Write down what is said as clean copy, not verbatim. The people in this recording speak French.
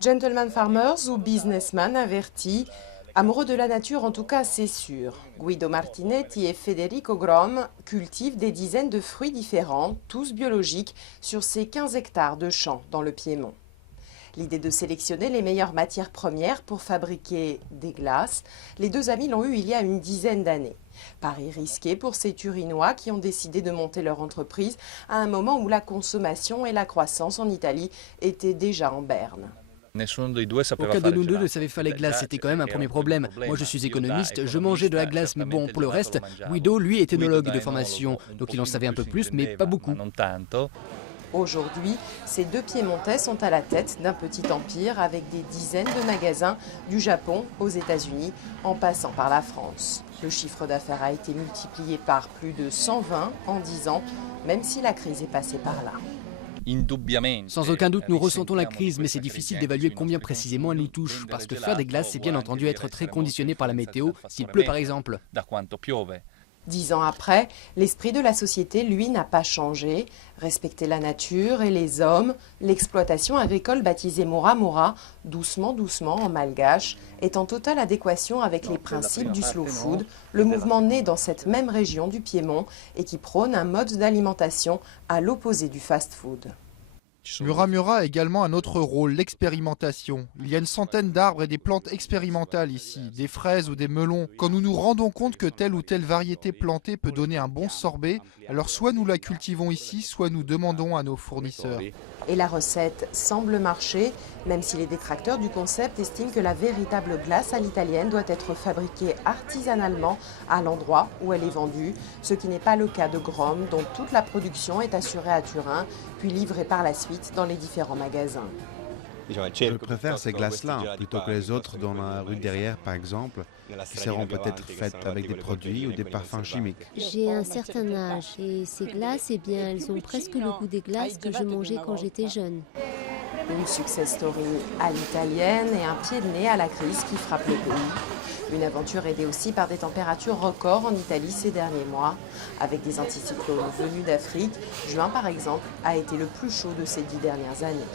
Gentleman farmers ou businessman avertis, amoureux de la nature en tout cas c'est sûr. Guido Martinetti et Federico Grom cultivent des dizaines de fruits différents, tous biologiques, sur ces 15 hectares de champs dans le Piémont. L'idée de sélectionner les meilleures matières premières pour fabriquer des glaces, les deux amis l'ont eu il y a une dizaine d'années. Pari risqué pour ces Turinois qui ont décidé de monter leur entreprise à un moment où la consommation et la croissance en Italie étaient déjà en berne. Aucun de nous deux ne savait faire les glaces, c'était quand même un premier problème. Moi je suis économiste, je mangeais de la glace, mais bon, pour le reste, Guido, lui, est œnologue de formation, donc il en savait un peu plus, mais pas beaucoup. Aujourd'hui, ces deux Piémontais sont à la tête d'un petit empire avec des dizaines de magasins du Japon aux États-Unis en passant par la France. Le chiffre d'affaires a été multiplié par plus de 120 en 10 ans, même si la crise est passée par là. Sans aucun doute, nous ressentons la crise, mais c'est difficile d'évaluer combien précisément elle nous touche, parce que faire des glaces, c'est bien entendu être très conditionné par la météo, s'il pleut par exemple. 10 ans après, l'esprit de la société, lui, n'a pas changé. Respecter la nature et les hommes, l'exploitation agricole baptisée Mura Mura, doucement doucement en malgache, est en totale adéquation avec les principes du slow food, le mouvement né dans cette même région du Piémont et qui prône un mode d'alimentation à l'opposé du fast-food. Mura Mura a également un autre rôle, l'expérimentation. Il y a une centaine d'arbres et des plantes expérimentales ici, des fraises ou des melons. Quand nous nous rendons compte que telle ou telle variété plantée peut donner un bon sorbet, alors soit nous la cultivons ici, soit nous demandons à nos fournisseurs. Et la recette semble marcher, même si les détracteurs du concept estiment que la véritable glace à l'italienne doit être fabriquée artisanalement à l'endroit où elle est vendue, ce qui n'est pas le cas de Grom, dont toute la production est assurée à Turin, puis livrée par la suite dans les différents magasins. Je préfère ces glaces-là plutôt que les autres dans la rue derrière, par exemple, qui seront peut-être faites avec des produits ou des parfums chimiques. J'ai un certain âge et ces glaces, eh bien, elles ont presque le goût des glaces que je mangeais quand j'étais jeune. Une success story à l'italienne et un pied de nez à la crise qui frappe le pays. Une aventure aidée aussi par des températures records en Italie ces derniers mois. Avec des anticyclones venus d'Afrique, juin par exemple a été le plus chaud de ces 10 dernières années.